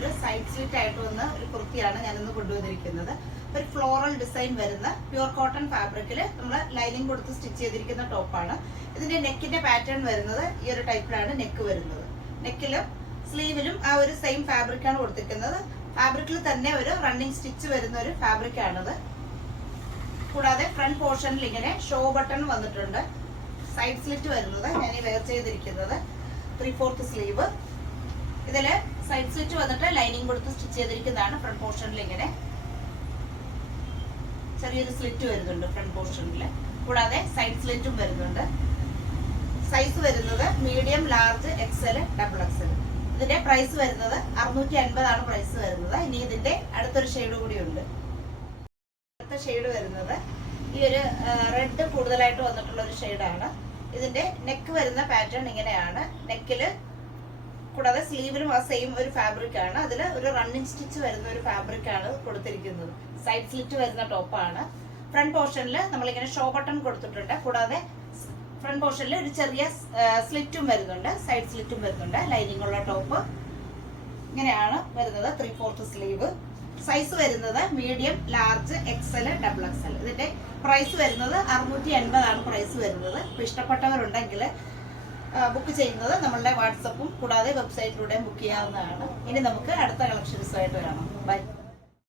ഒരു side slit ആയിട്ട് വന്ന ഒരു കുർത്തിയാണ് ഞാനിന്ന് കൊണ്ടുവന്നിരിക്കുന്നത്. ഒരു ഫ്ലോറൽ ഡിസൈൻ വരുന്ന പ്യൂർ കോട്ടൺ ഫാബ്രിക്കിൽ നമ്മൾ ലൈനിങ് കൊടുത്ത് സ്റ്റിച്ച് ചെയ്തിരിക്കുന്ന ടോപ്പാണ്. ഇതിന്റെ നെക്കിന്റെ പാറ്റേൺ വരുന്നത് ഈ ഒരു ടൈപ്പിലാണ് നെക്ക് വരുന്നത്. നെക്കിലും സ്ലീവിലും ആ ഒരു സെയിം ഫാബ്രിക്കാണ് കൊടുത്തിരിക്കുന്നത്. ഫാബ്രിക്കിൽ തന്നെ ഒരു റണ്ണിങ് സ്റ്റിച്ച് വരുന്ന ഒരു ഫാബ്രിക് ആണത്. കൂടാതെ ഫ്രണ്ട് പോർഷനിൽ ഇങ്ങനെ ഷോ ബട്ടൺ വന്നിട്ടുണ്ട്. സൈഡ് സ്ലിറ്റ് വരുന്നത് ഞാൻ ഈ വെയർ ചെയ്തിരിക്കുന്നത് 3/4 സ്ലീവ്. ഇതില് സൈഡ് സ്ലിറ്റ് വന്നിട്ട് ലൈനിങ് കൊടുത്ത് സ്റ്റിച്ച് ചെയ്തിരിക്കുന്നതാണ്. ഫ്രണ്ട് പോർഷനിൽ ഇങ്ങനെ ചെറിയൊരു സ്ലിറ്റ് വരുന്നുണ്ട് ഫ്രണ്ട് പോർഷനിൽ. കൂടാതെ സൈഡ് സ്ലിറ്റും വരുന്നുണ്ട്. സൈസ് വരുന്നത് medium, large, XL, double XL. ഇതിന്റെ പ്രൈസ് വരുന്നത് 650 ആണ് പ്രൈസ് വരുന്നത്. ഇനി ഇതിന്റെ അടുത്തൊരു ഷെയ്ഡ് കൂടി ഉണ്ട്. അടുത്ത ഷെയ്ഡ് വരുന്നത് ഈ ഒരു റെഡ് കൂടുതലായിട്ട് വന്നിട്ടുള്ള ഒരു ഷെയ്ഡാണ്. ഇതിന്റെ നെക്ക് വരുന്ന പാറ്റേൺ ഇങ്ങനെയാണ്. നെക്കില് കൂടാതെ സ്ലീവിലും ആ സെയിം ഒരു ഫാബ്രിക് ആണ്. അതിൽ ഒരു റണ്ണിങ് സ്റ്റിച്ച് വരുന്ന ഒരു ഫാബ്രിക് ആണ് കൊടുത്തിരിക്കുന്നത്. സൈഡ് സ്ലിറ്റ് വരുന്ന ടോപ്പാണ്. ഫ്രണ്ട് പോർഷനിൽ നമ്മളിങ്ങനെ ഷോ ബട്ടൺ കൊടുത്തിട്ടുണ്ട്. കൂടാതെ ഫ്രണ്ട് പോർഷനിൽ ഒരു ചെറിയ സ്ലിറ്റും വരുന്നുണ്ട്, സൈഡ് സ്ലിറ്റും വരുന്നുണ്ട്. ലൈനിങ് ഉള്ള ടോപ്പ് ഇങ്ങനെയാണ് വരുന്നത്. 3/4 സ്ലീവ്. സൈസ് വരുന്നത് medium, large, XL, double XL. ഇതിന്റെ പ്രൈസ് വരുന്നത് 680 ആണ് പ്രൈസ് വരുന്നത്. ഇപ്പൊ ഇഷ്ടപ്പെട്ടവരുണ്ടെങ്കിൽ ബുക്ക് ചെയ്യുന്നത് നമ്മളുടെ വാട്സപ്പും കൂടാതെ വെബ്സൈറ്റിലൂടെയും ബുക്ക് ചെയ്യാവുന്നതാണ്. ഇനി നമുക്ക് അടുത്ത കളക്ഷൻസുമായിട്ട് കാണാം. ബൈ.